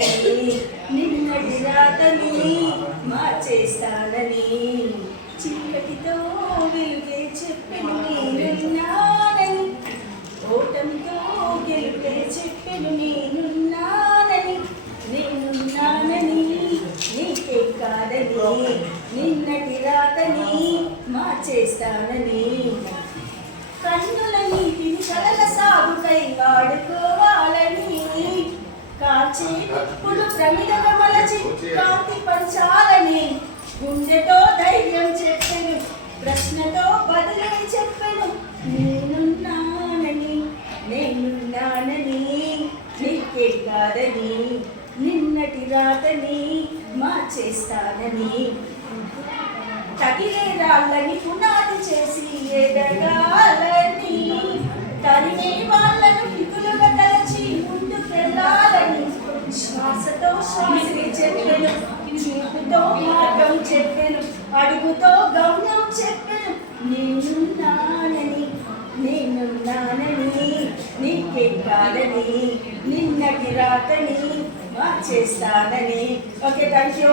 కాదని నిన్నటి రాతని మార్చేస్తానని చీకటితో వెలుగే చెప్పెను నేనున్నానని ఓటమితో గెలుపే చెప్పెను నేనున్నానని నేనున్నానని నీకే కాదని నిన్నటి రాతని మార్చేస్తానని కన్నుల నీటిని కలల సాగుకై వాడుకోవాలని కాచే నిప్పులు ప్రమిదగా మలచి కాంతి పంచాలని గుండెతో ధైర్యం చెప్పెను ప్రశ్నతో బదిలీ చెప్పెను నేనున్నానని నేనున్నానని నీకే కాదని నిన్నటి రాతని మార్చేస్తానని తగిలే రాళ్ళని పునాది చేసి ఎదగాలని తరిమే వాళ్ళను హితులుగా తలచి ముందుకెళ్ళాలని శ్వాసతో శ్వాసని చెప్పెను చూపుతో మార్గం చెప్పెను అడుగుతో గమ్యం చెప్పెను నేనున్నానని నేనున్నానని నీకే కాదని నిన్నటి రాతని మార్చేస్తానని. Okay, thank you.